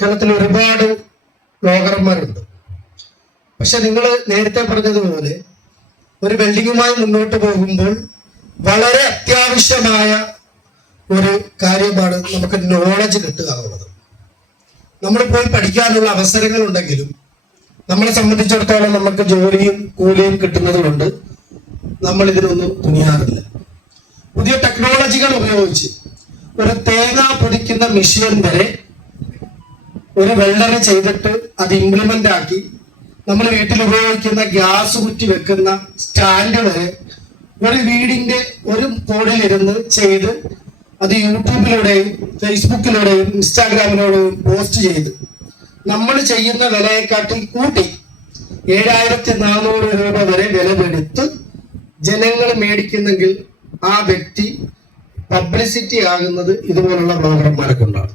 കേരളത്തിൽ ഒരുപാട് ബ്ലോഗർമാരുണ്ട്. പക്ഷെ നിങ്ങൾ നേരത്തെ പറഞ്ഞതുപോലെ ഒരു ബിൽഡിങ്ങുമായി മുന്നോട്ട് പോകുമ്പോൾ വളരെ അത്യാവശ്യമായ ഒരു കാര്യമാണ് നമുക്ക് നോളജ് കിട്ടുക എന്നുള്ളത്. നമ്മൾ പോയി പഠിക്കാനുള്ള അവസരങ്ങൾ ഉണ്ടെങ്കിലും നമ്മളെ സംബന്ധിച്ചിടത്തോളം നമുക്ക് ജോലിയും കൂലിയും കിട്ടുന്നതുകൊണ്ട് നമ്മൾ ഇതിനൊന്നും തുനിയാറില്ല. പുതിയ ടെക്നോളജികൾ ഉപയോഗിച്ച് ഒരു തേങ്ങ പൊതിക്കുന്ന മെഷീൻ വരെ ഒരു വെള്ളറി ചെയ്തിട്ട് അത് ഇംപ്ലിമെന്റ് ആക്കി. നമ്മൾ വീട്ടിൽ ഉപയോഗിക്കുന്ന ഗ്യാസ് കുറ്റി വെക്കുന്ന സ്റ്റാൻഡ് വരെ ഒരു വീടിന്റെ ഒരു കോണിലിരുന്ന് ചെയ്ത് അത് യൂട്യൂബിലൂടെയും ഫേസ്ബുക്കിലൂടെയും ഇൻസ്റ്റാഗ്രാമിലൂടെയും പോസ്റ്റ് ചെയ്ത്. നമ്മൾ ചെയ്യുന്ന വിലയെക്കാട്ടിൽ കൂട്ടി ഏഴായിരത്തി നാനൂറ് രൂപ വരെ വില എടുത്ത് ജനങ്ങൾ മേടിക്കുന്നെങ്കിൽ ആ വ്യക്തി പബ്ലിസിറ്റി ആകുന്നത് ഇതുപോലുള്ള ബ്ലോഗർമാരെ കൊണ്ടാണ്.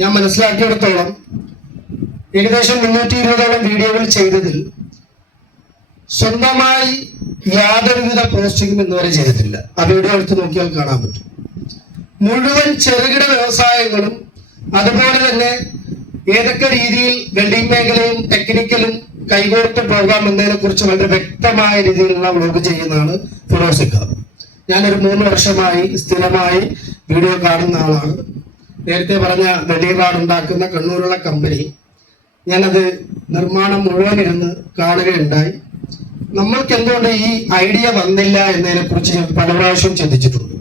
ഞാൻ മനസ്സിലാക്കിയിടത്തോളം ഏകദേശം മുന്നൂറ്റി ഇരുപതോളം വീഡിയോകൾ ചെയ്തതിൽ സ്വന്തമായി യാതൊരുവിധ പോസ്റ്റിംഗും ഇന്നുവരെ ചെയ്തിട്ടില്ല. ആ വീഡിയോ എടുത്ത് നോക്കിയാൽ കാണാൻ പറ്റും. മുഴുവൻ ചെറുകിട വ്യവസായങ്ങളും അതുപോലെ തന്നെ ഏതൊക്കെ രീതിയിൽ വെൽഡിംഗ് മേഖലയും ടെക്നിക്കലും കൈകോർത്ത് പോകാം എന്നതിനെ കുറിച്ച് വളരെ വ്യക്തമായ രീതിയിലുള്ള വ്ലോഗ് ചെയ്യുന്നതാണ് ഫിറോസിക്ക ഞാനൊരു മൂന്ന് വർഷമായി സ്ഥിരമായി വീഡിയോ കാണുന്ന ആളാണ്. നേരത്തെ പറഞ്ഞ റാഡ് ഉണ്ടാക്കുന്ന കണ്ണൂരുള്ള കമ്പനി ഞാനത് നിർമ്മാണം മുഴുവൻ ഇരുന്ന് കാണുകയുണ്ടായി. നമ്മൾക്ക് എന്തുകൊണ്ട് ഈ ഐഡിയ വന്നില്ല എന്നതിനെ കുറിച്ച് പല പ്രാവശ്യം ചിന്തിച്ചിട്ടുണ്ട്.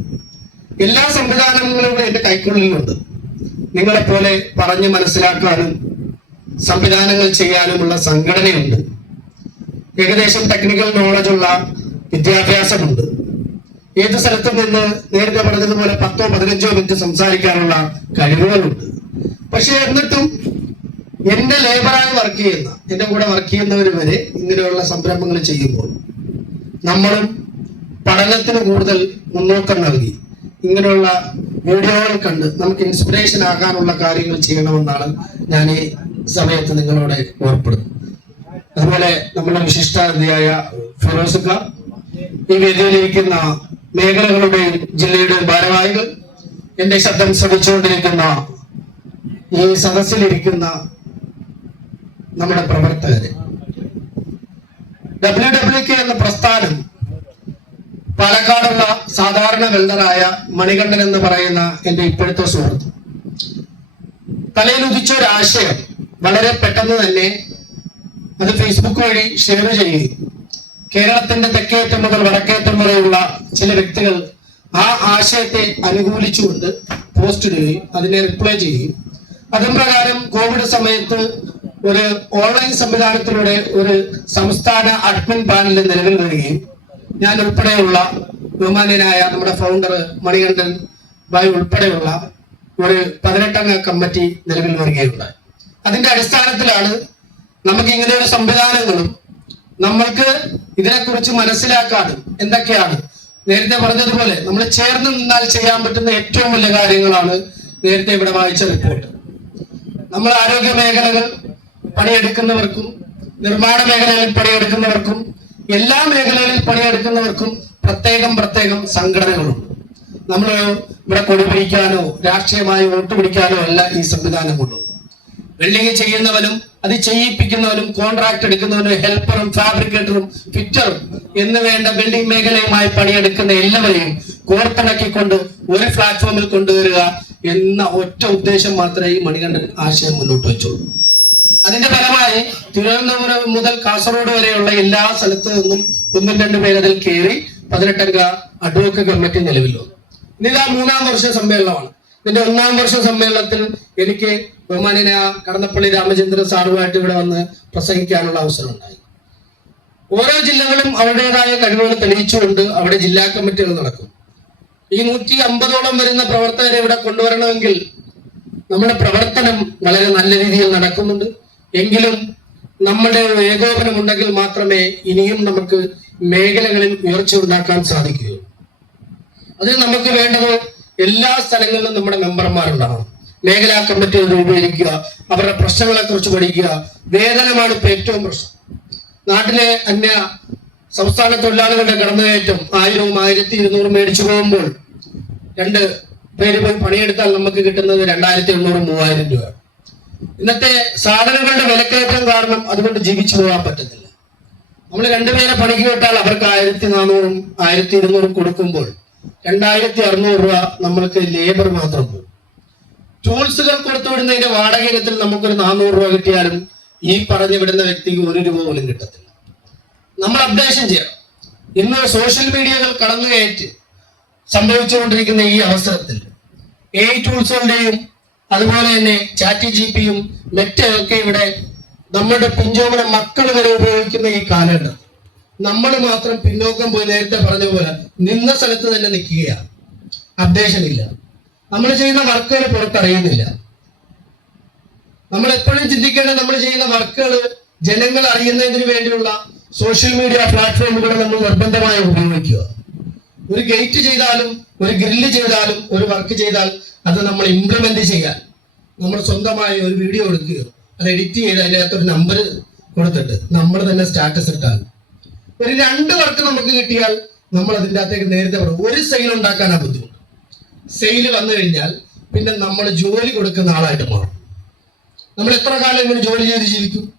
എല്ലാ സംവിധാനങ്ങളും എന്റെ കൈക്കുള്ളിലുണ്ട്. നിങ്ങളെപ്പോലെ പറഞ്ഞ് മനസ്സിലാക്കാനും സംവിധാനങ്ങൾ ചെയ്യാനുമുള്ള സംഘടനയുണ്ട്. ഏകദേശം ടെക്നിക്കൽ നോളജുള്ള വിദ്യാഭ്യാസമുണ്ട്. ഏത് സ്ഥലത്ത് നിന്ന് നേരത്തെ പറഞ്ഞതുപോലെ പത്തോ പതിനഞ്ചോ മിനിറ്റ് സംസാരിക്കാനുള്ള കഴിവുകളുണ്ട്. പക്ഷെ എന്നിട്ടും എന്റെ ലേബറായി വർക്ക് ചെയ്യുന്ന എന്റെ കൂടെ വർക്ക് ചെയ്യുന്നവർ വരെ ഇങ്ങനെയുള്ള സംരംഭങ്ങൾ ചെയ്യുമ്പോൾ നമ്മളും പഠനത്തിന് കൂടുതൽ മുന്നോക്കം നൽകി. ഇങ്ങനെയുള്ള വീഡിയോകൾ കണ്ട് നമുക്ക് ഇൻസ്പിറേഷൻ ആകാനുള്ള കാര്യങ്ങൾ ചെയ്യണമെന്നാണ് ഞാൻ ഈ സമയത്ത് നിങ്ങളോട് ഓർപ്പെടുന്നത്. അതുപോലെ നമ്മുടെ വിശിഷ്ടാതിഥിയായ ഫിറോസുക്ക ഈ വേദിയിലിരിക്കുന്ന മേഖലകളുടെയും ജില്ലയുടെ ഭാരവാഹികൾ എന്റെ ശബ്ദം ശ്രമിച്ചുകൊണ്ടിരിക്കുന്ന ഈ സദസ്സിലിരിക്കുന്ന നമ്മുടെ പ്രവർത്തകര്. ഡബ്ല്യു ഡബ്ല്യു കെ എന്ന പ്രസ്ഥാനം പാലക്കാടുള്ള സാധാരണ വെൽഡറായ മണികണ്ഠൻ എന്ന് പറയുന്ന എന്റെ ഇപ്പോഴത്തെ സുഹൃത്ത്. തലയിൽ ഉദിച്ച ഒരു ആശയം വളരെ പെട്ടെന്ന് തന്നെ അത് ഫേസ്ബുക്ക് വഴി ഷെയർ ചെയ്യുകയും കേരളത്തിന്റെ തെക്കേറ്റം മുതൽ വടക്കേറ്റം വരെയുള്ള ചില വ്യക്തികൾ ആ ആശയത്തെ അനുകൂലിച്ചുകൊണ്ട് പോസ്റ്റ് ഇടുകയും അതിനെ റിപ്ലൈ ചെയ്യുകയും. അതും പ്രകാരം കോവിഡ് സമയത്ത് ഒരു ഓൺലൈൻ സംവിധാനത്തിലൂടെ ഒരു സംസ്ഥാന അഡ്മിൻ പാനൽ നിലവിൽ വരികയും ഞാൻ ഉൾപ്പെടെയുള്ള ബഹുമാന്യനായ നമ്മുടെ ഫൗണ്ടർ മണികണ്ഠൻ ഭായ് ഉൾപ്പെടെയുള്ള ഒരു പതിനെട്ടംഗ കമ്മിറ്റി നിലവിൽ വരികയുണ്ടായി. അതിന്റെ അടിസ്ഥാനത്തിലാണ് നമുക്ക് ഇങ്ങനെ ഒരു സംവിധാനങ്ങളും നമ്മൾക്ക് ഇതിനെക്കുറിച്ച് മനസ്സിലാക്കാനും എന്തൊക്കെയാണ്? നേരത്തെ പറഞ്ഞതുപോലെ നമ്മൾ ചേർന്ന് നിന്നാൽ ചെയ്യാൻ പറ്റുന്ന ഏറ്റവും വലിയ കാര്യങ്ങളാണ് നേരത്തെ ഇവിടെ വായിച്ച റിപ്പോർട്ട് നമ്മൾ ആരോഗ്യ മേഖലകൾ പണിയെടുക്കുന്നവർക്കും നിർമ്മാണ മേഖലകളിൽ പണിയെടുക്കുന്നവർക്കും എല്ലാ മേഖലകളിൽ പണിയെടുക്കുന്നവർക്കും പ്രത്യേകം പ്രത്യേകം സംഘടനകളുണ്ട്. നമ്മൾ ഇവിടെ കൊടി പിടിക്കാനോ രാഷ്ട്രീയമായി വോട്ട് പിടിക്കാനോ അല്ല ഈ സംവിധാനം കൊണ്ടുള്ളത് വെൽഡിങ് ചെയ്യുന്നവനും അത് ചെയ്യിപ്പിക്കുന്നവനും കോൺട്രാക്ട് എടുക്കുന്നവനും ഹെൽപ്പറും ഫാബ്രിക്കേറ്ററും ഫിറ്ററും എന്ന് വേണ്ട ബിൽഡിംഗ് മേഖലയുമായി പണിയെടുക്കുന്ന എല്ലാവരെയും കോർത്തിണക്കിക്കൊണ്ട് ഒരു പ്ലാറ്റ്ഫോമിൽ കൊണ്ടുവരിക എന്ന ഒറ്റ ഉദ്ദേശം മാത്രമേ ഈ മണികണ്ഠൻ ആശയം മുന്നോട്ട് വെച്ചുള്ളൂ. അതിന്റെ ഫലമായി തിരുവനന്തപുരം മുതൽ കാസർഗോഡ് വരെയുള്ള എല്ലാ സ്ഥലത്തു നിന്നും ഒന്നും രണ്ടു പേര് അതിൽ കയറി പതിനെട്ടംഗ അഡ്വക്കറ്റ് കമ്മിറ്റി നിലവിൽ വന്നു. ഇനിതാ മൂന്നാം വർഷ സമ്മേളനമാണ്. ഇതിന്റെ ഒന്നാം വർഷ സമ്മേളനത്തിൽ എനിക്ക് ബഹുമാനന കടന്നപ്പള്ളി രാമചന്ദ്രൻ സാറുമായിട്ട് ഇവിടെ വന്ന് പ്രസംഗിക്കാനുള്ള അവസരം ഉണ്ടായി. ഓരോ ജില്ലകളും അവരുടേതായ കഴിവുകൾ തെളിയിച്ചുകൊണ്ട് അവിടെ ജില്ലാ കമ്മിറ്റികൾ നടക്കും. ഈ നൂറ്റി അമ്പതോളം വരുന്ന പ്രവർത്തകരെ ഇവിടെ കൊണ്ടുവരണമെങ്കിൽ നമ്മുടെ പ്രവർത്തനം വളരെ നല്ല രീതിയിൽ നടക്കുന്നുണ്ട്. എങ്കിലും നമ്മുടെ ഏകോപനം ഉണ്ടെങ്കിൽ മാത്രമേ ഇനിയും നമുക്ക് മേഖലകളിൽ ഉയർച്ച ഉണ്ടാക്കാൻ സാധിക്കുകയുള്ളൂ. അതിന് നമുക്ക് വേണ്ടത് എല്ലാ സ്ഥലങ്ങളിലും നമ്മുടെ മെമ്പർമാരുണ്ടാവണം മേഖലാ കമ്മിറ്റികൾ രൂപീകരിക്കുക അവരുടെ പ്രശ്നങ്ങളെ കുറിച്ച് പഠിക്കുക. വേതനമാണ് ഇപ്പൊ ഏറ്റവും പ്രശ്നം. നാട്ടിലെ അന്യ സംസ്ഥാന തൊഴിലാളികളുടെ കടന്നുകയറ്റം ആയിരവും ആയിരത്തി ഇരുന്നൂറും മേടിച്ചു പോകുമ്പോൾ രണ്ട് പേര് പോയി പണിയെടുത്താൽ നമുക്ക് കിട്ടുന്നത് രണ്ടായിരത്തി എണ്ണൂറ് മൂവായിരം രൂപ. ഇന്നത്തെ സാധനങ്ങളുടെ വിലക്കയറ്റം കാരണം അതുകൊണ്ട് ജീവിച്ചു പോകാൻ പറ്റത്തില്ല. നമ്മൾ രണ്ടുപേരെ പണിക്ക് വിട്ടാൽ അവർക്ക് ആയിരത്തി നാനൂറും ആയിരത്തി ഇരുന്നൂറും കൊടുക്കുമ്പോൾ രണ്ടായിരത്തി അറുന്നൂറ് രൂപ നമ്മൾക്ക് ലേബർ മാത്രം. പോകും ടൂൾസുകൾ കൊടുത്തു വിടുന്നതിന്റെ വാടക ഇനത്തിൽ നമുക്കൊരു നാനൂറ് രൂപ കിട്ടിയാലും ഈ പറഞ്ഞു വിടുന്ന വ്യക്തിക്ക് ഒരു രൂപ പോലും കിട്ടത്തില്ല. നമ്മൾ അപ്ഡേഷൻ ചെയ്യണം. ഇന്ന് സോഷ്യൽ മീഡിയകൾ കടന്നു കയറ്റി സംഭവിച്ചുകൊണ്ടിരിക്കുന്ന ഈ അവസരത്തിൽ എ ടൂൾസുകളുടെയും അതുപോലെ തന്നെ ചാറ്റി ജി പിയും മറ്റൊക്കെ ഇവിടെ നമ്മുടെ പിഞ്ചോമന മക്കൾ വരെ ഉപയോഗിക്കുന്ന ഈ കാലഘട്ടം നമ്മൾ മാത്രം പിന്നോക്കം പോയി നേരത്തെ പറഞ്ഞ പോലെ നിന്ന സ്ഥലത്ത് തന്നെ നിൽക്കുകയാണ് അപ്ഡേഷൻ ഇല്ല നമ്മൾ ചെയ്യുന്ന വർക്കുകൾ പുറത്തറിയുന്നില്ല. നമ്മൾ എപ്പോഴും ചിന്തിക്കേണ്ടത് നമ്മൾ ചെയ്യുന്ന വർക്കുകൾ ജനങ്ങൾ അറിയുന്നതിന് വേണ്ടിയുള്ള സോഷ്യൽ മീഡിയ പ്ലാറ്റ്ഫോമുകൾ നമ്മൾ നിർബന്ധമായി ഉപയോഗിക്കുക. ഒരു ഗേറ്റ് ചെയ്താലും ഒരു ഗ്രില്ല് ചെയ്താലും ഒരു വർക്ക് ചെയ്താൽ അത് നമ്മൾ ഇംപ്ലിമെന്റ് ചെയ്യാൻ. നമ്മൾ സ്വന്തമായി ഒരു വീഡിയോ എടുക്കുകയോ അത് എഡിറ്റ് ചെയ്ത് അതിനകത്ത് ഒരു നമ്പർ കൊടുത്തിട്ട് നമ്മൾ തന്നെ സ്റ്റാറ്റസ് ഇട്ടാൽ ഒരു രണ്ട് വർക്ക് നമുക്ക് കിട്ടിയാൽ നമ്മൾ അതിന്റെ അകത്തേക്ക് നേരത്തെ പറഞ്ഞു ഒരു സെയിൽ ഉണ്ടാക്കാനാ ബുദ്ധിമുട്ട്. സെയിൽ വന്നു കഴിഞ്ഞാൽ പിന്നെ നമ്മൾ ജോലി കൊടുക്കുന്ന ആളായിട്ട് മാറും. നമ്മൾ എത്ര കാലം ഇങ്ങനെ ജോലി ചെയ്ത് ജീവിക്കും?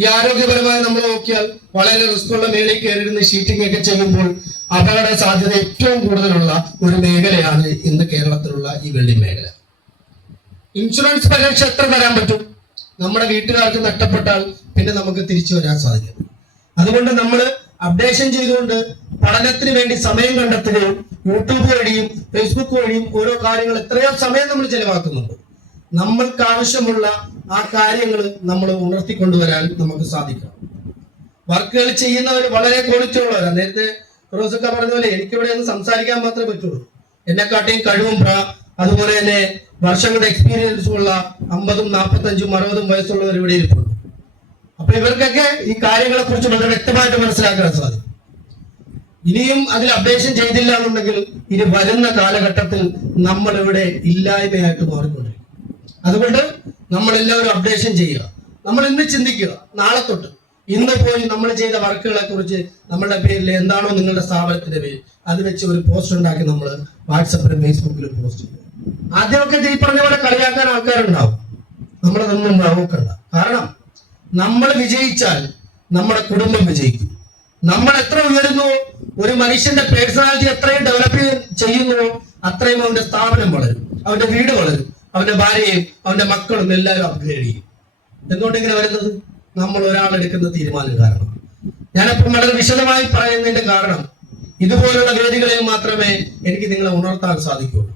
ഈ ആരോഗ്യപരമായി നമ്മൾ നോക്കിയാൽ വളരെ റിസ്ക് ഉള്ള മേളിൽ കയറിയിരുന്ന് ഷീറ്റിംഗ് ഒക്കെ ചെയ്യുമ്പോൾ അപകട സാധ്യത ഏറ്റവും കൂടുതലുള്ള ഒരു മേഖലയാണ് ഇന്ന് കേരളത്തിലുള്ള ഈ വെൽഡിംഗ് മേഖല. ഇൻഷുറൻസ് പരിരക്ഷ എത്ര തരാൻ പറ്റും? നമ്മുടെ വീട്ടുകാർക്ക് നഷ്ടപ്പെട്ടാൽ പിന്നെ നമുക്ക് തിരിച്ചു വരാൻ സാധിക്കും. അതുകൊണ്ട് നമ്മൾ അപ്ഡേഷൻ ചെയ്തുകൊണ്ട് പഠനത്തിന് വേണ്ടി സമയം കണ്ടെത്തുകയും യൂട്യൂബ് വഴിയും ഫേസ്ബുക്ക് വഴിയും ഓരോ കാര്യങ്ങൾ എത്രയോ സമയം നമ്മൾ ചെലവാക്കുന്നുണ്ട്. നമ്മൾക്ക് ആവശ്യമുള്ള ആ കാര്യങ്ങൾ നമ്മൾ ഉണർത്തിക്കൊണ്ടുവരാൻ നമുക്ക് സാധിക്കണം. വർക്കുകൾ ചെയ്യുന്നവർ വളരെ ക്വാളിറ്റി ഉള്ളവരാണ് നേരത്തെ റോസക്ക പറഞ്ഞ പോലെ എനിക്കിവിടെ ഒന്ന് സംസാരിക്കാൻ മാത്രമേ പറ്റുള്ളൂ. എന്നെക്കാട്ടിയും കഴിവും പ്ര- അതുപോലെ തന്നെ വർഷങ്ങളുടെ എക്സ്പീരിയൻസും ഉള്ള അമ്പതും നാൽപ്പത്തഞ്ചും അറുപതും വയസ്സുള്ളവർ ഇവിടെ ഇരിപ്പുണ്ട്. അപ്പൊ ഇവർക്കൊക്കെ ഈ കാര്യങ്ങളെ കുറിച്ച് വളരെ വ്യക്തമായിട്ട് മനസ്സിലാക്കാൻ സാധിക്കും. ഇനിയും അതിൽ അപ്ഡേഷൻ ചെയ്തില്ല എന്നുണ്ടെങ്കിൽ ഇനി വരുന്ന കാലഘട്ടത്തിൽ നമ്മൾ ഇവിടെ ഇല്ലായ്മയായിട്ട് മാറിക്കൊണ്ടിരിക്കും. അതുകൊണ്ട് നമ്മൾ എല്ലാവരും അപ്ഡേഷൻ ചെയ്യുക. നമ്മൾ ഇന്ന് ചിന്തിക്കുക. നാളെ തൊട്ട്. ഇന്ന് പോയി നമ്മൾ ചെയ്ത വർക്കുകളെ കുറിച്ച് നമ്മളുടെ പേരിൽ എന്താണോ നിങ്ങളുടെ സ്ഥാപനത്തിന്റെ പേര്. അത് വെച്ച് ഒരു പോസ്റ്റ് ഉണ്ടാക്കി നമ്മൾ വാട്സപ്പിലും ഫേസ്ബുക്കിലും പോസ്റ്റ് ചെയ്യുക. ആദ്യമൊക്കെ ഈ പറഞ്ഞ പോലെ കളിയാക്കാൻ ആൾക്കാരുണ്ടാവും. നമ്മളതൊന്നും നോക്കണ്ട കാരണം നമ്മൾ വിജയിച്ചാൽ നമ്മുടെ കുടുംബം വിജയിക്കും. നമ്മൾ എത്ര ഉയരുന്നു? ഒരു മനുഷ്യന്റെ പേഴ്സണാലിറ്റി എത്രയും ഡെവലപ്പ് ചെയ്യുന്നു അത്രയും അവന്റെ സ്ഥാപനം വളരും അവന്റെ വീട് വളരും അവന്റെ ഭാര്യയും അവന്റെ മക്കളും എല്ലാവരും അപ്ഗ്രേഡ് ചെയ്യും. എന്തുകൊണ്ടെങ്കിലും വരുന്നത്? നമ്മൾ ഒരാൾ എടുക്കുന്ന തീരുമാനം കാരണം. ഞാനപ്പം വളരെ വിശദമായി പറയുന്നതിന്റെ കാരണം ഇതുപോലുള്ള വേദികളിൽ മാത്രമേ എനിക്ക് നിങ്ങളെ ഉണർത്താൻ സാധിക്കൂ.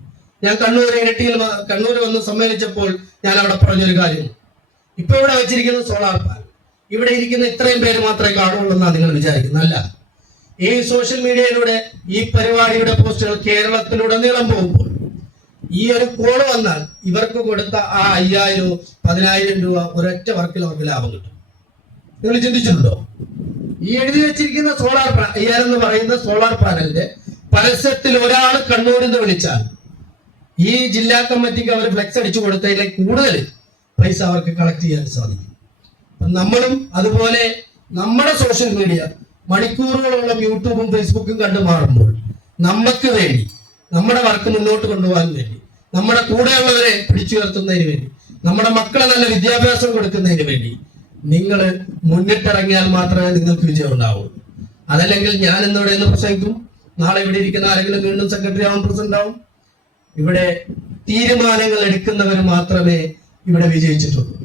ഞാൻ കണ്ണൂർ ഇരട്ടിയിൽ കണ്ണൂർ വന്ന് സമ്മേളിച്ചപ്പോൾ ഞാൻ അവിടെ പറഞ്ഞൊരു കാര്യം. ഇപ്പൊ ഇവിടെ വെച്ചിരിക്കുന്ന സോളാർ പാനൽ ഇവിടെ ഇരിക്കുന്ന ഇത്രയും പേര് മാത്രമേ കാണുള്ളൂ എന്നാണ് നിങ്ങൾ വിചാരിക്കുന്നത് അല്ല? ഈ സോഷ്യൽ മീഡിയയിലൂടെ ഈ പരിപാടിയുടെ പോസ്റ്റുകൾ കേരളത്തിലുടനീളം പോകുമ്പോൾ ഈ ഒരു കോൾ വന്നാൽ ഇവർക്ക് കൊടുത്ത ആ അയ്യായിരം പതിനായിരം രൂപ ഒരൊറ്റ വർക്കിൽ അവർക്ക് ലാഭം കിട്ടും. നിങ്ങൾ ചിന്തിച്ചിട്ടുണ്ടോ? ഈ എഴുതി വെച്ചിരിക്കുന്ന സോളാർ അയ്യായിരം എന്ന് പറയുന്ന സോളാർ പാനലിന്റെ പരസ്യത്തിൽ ഒരാൾ കണ്ണൂരിൽ നിന്ന് വിളിച്ചാൽ ഈ ജില്ലാ കമ്മിറ്റിക്ക് അവർ ഫ്ലെക്സ് അടിച്ചു കൊടുത്തതിലെ കൂടുതൽ പൈസ അവർക്ക് കളക്ട് ചെയ്യാൻ സാധിക്കും. അപ്പം നമ്മളും അതുപോലെ നമ്മുടെ സോഷ്യൽ മീഡിയ മണിക്കൂറുകളോളം യൂട്യൂബും ഫേസ്ബുക്കും കണ്ടു മാറുമ്പോൾ നമുക്ക് വേണ്ടി നമ്മുടെ വർക്ക് മുന്നോട്ട് കൊണ്ടുപോകാൻ വേണ്ടി നമ്മുടെ കൂടെയുള്ളവരെ പിടിച്ചുയർത്തുന്നതിന് വേണ്ടി നമ്മുടെ മക്കളെ നല്ല വിദ്യാഭ്യാസം കൊടുക്കുന്നതിന് വേണ്ടി നിങ്ങൾ മുന്നിട്ടിറങ്ങിയാൽ മാത്രമേ നിങ്ങൾക്ക് വിജയം ഉണ്ടാവൂ അതല്ലെങ്കിൽ ഞാൻ ഇന്നിവിടെ എന്ന് പ്രസംഗിക്കും. നാളെ ഇവിടെ ഇരിക്കുന്ന ആരെങ്കിലും വീണ്ടും സെക്രട്ടറി ആവും പ്രസിഡന്റ് ആവും. ഇവിടെ തീരുമാനങ്ങൾ എടുക്കുന്നവർ മാത്രമേ ഇവിടെ വിജയിച്ചിട്ടുള്ളൂ